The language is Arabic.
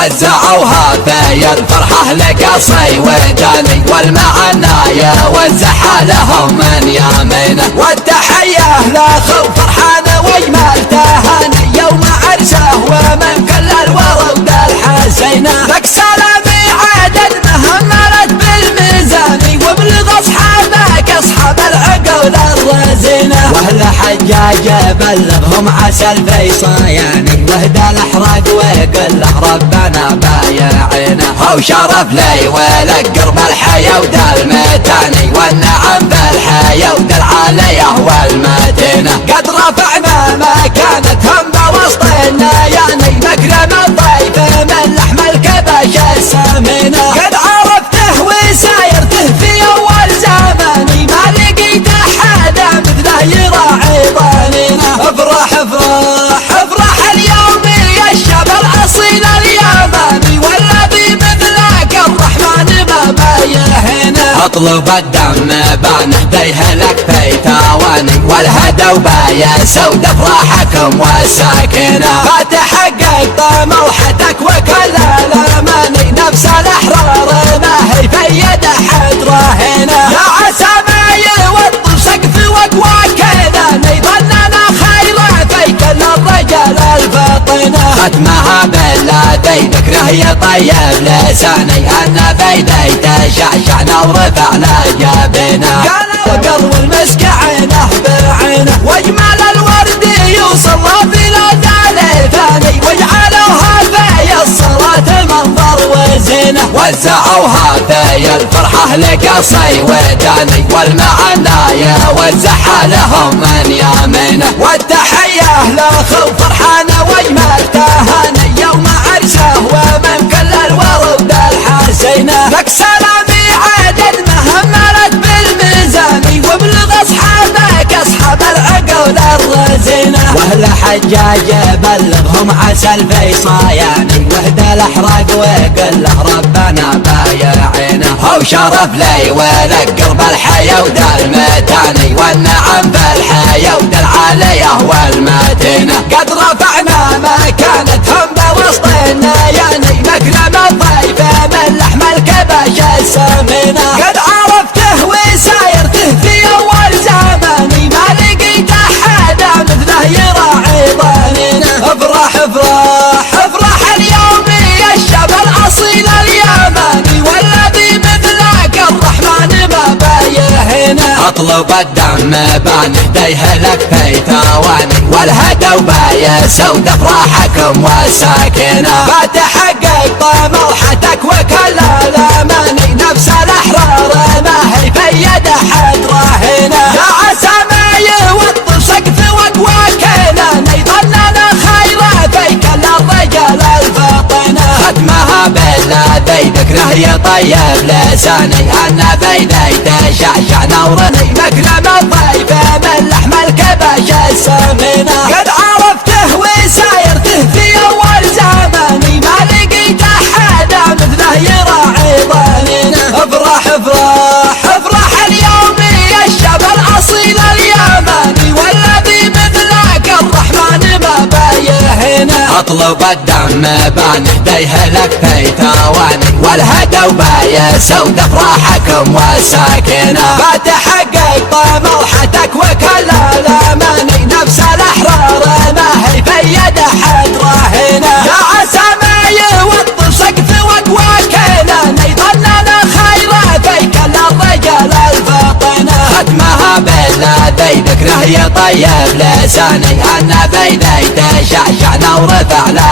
وزعوها في الفرحة لقصي وداني، والمعنايا وزعها لهم من يمينه، والتحية لأخو فرحان وجمال تهاني يوم عرسه ومن كل الورود الحسينة. لك سلامي عدد مهملت بالميزاني، وابلغ اصحابك اصحاب العقول الرزينة، واهل حجاج بلغهم عسل في صياني، واهدى الاحراق وقل له ربنا بايعينه. هو شرف لي ولك قرب الحياة ودى المتاني، والنعم بالحياة ودى العالية والمتينة. قد رفعنا مكانتهم بوسط النياني، مكرم الضيف من لحم الكبش السمينة. قد عرفته وسايرته في اول زماني، ما لقيت احد مثله يراعي ضنينه. افرح افرح افرح اليوم يا الشاب الاصيل اليماني، والذي مثلك الرحمن ما بايهنا. اطلب الدم بنهديه لك في ثواني، والهدى وبايا سود افراحكم والساكنه. فتحقق طموحتك وكل الاماني، نفس الاحرار ما هي في يد احد راهنه. يا عسى ما يوطي سقف واقوى كذا، يظننا خير في كل الرجال الفطنه. ختمها بالذي ذكره يطيب لساني، ان بيدي تشعشعنا ورفعنا جبينه. وقلب المسك عينه بعينه، واجمل الورد يوصل في الاداء ثاني، واجعلوها في الصلاة منظر وزينه. وزعوها في الفرحة لقصي وداني، والمعنايا وزعها لهم من يمينه، والتحية لاخو فرحان وجمال تهاني يوم عرسه ومن كل الورود الحسينه. لك سلامي عدد مهملت بالميزاني، وابلغ اصحابك اصحاب العقول الرزينه، واهل حجاج بلغهم عسل في صياني، واهدى الاحراق وقل له ربنا بايعينه. هو شرف لي ولك قرب الحياة ودى المتاني، والنعم بالحياة ودى العالية والمتينة. قد رفعنا مكانتهم بوسط النياني، مكرم الضيف من لحم الكبش السمينة. قد عرفته وسايرته في اول زماني، ما لقيت احد مثله يراعي ضنينه. افرح افرح افرح اليوم يا الشاب الاصيل اليماني، والذي مثلك الرحمن ما بايهنا. اطلب الدم بنهديه لك في ثواني، والهدى وبايا سود افراحكم والساكنه. فتحقق طموحتك وكل الاماني، نفس الاحرار ما هي في يد احد راهنه. يا عسى ما يوطي سقف واقوى كذا، يظننا خير في كل الرجال الفطنه. ختمها بالذي ذكره يطيب لساني، ان بيدي تشعشع نورني، مكرم الضيف من لحم الكبش السمينه. قد عرفته وسايرته في اول زماني، ما لقيت احد مثله يراعي ضنينه. افرح افرح افرح اليوم يا الشاب الاصيل اليماني، والذي مثلك الرحمن ما بايهنا. اطلب الدم بنهديه لك في ثواني، والهدى وبايا سود افراحكم والساكنه. فتحقق طموحتك وكل الاماني، نفس الاحرار ما هي في يد احد راهنه. يا عسى ما يوطي سقف واقوى كذا، يظننا خير في كل الرجال الفطنه. ختمها بالذي ذكره يطيب لساني، ان بيدي تشعشعنا ورفعنا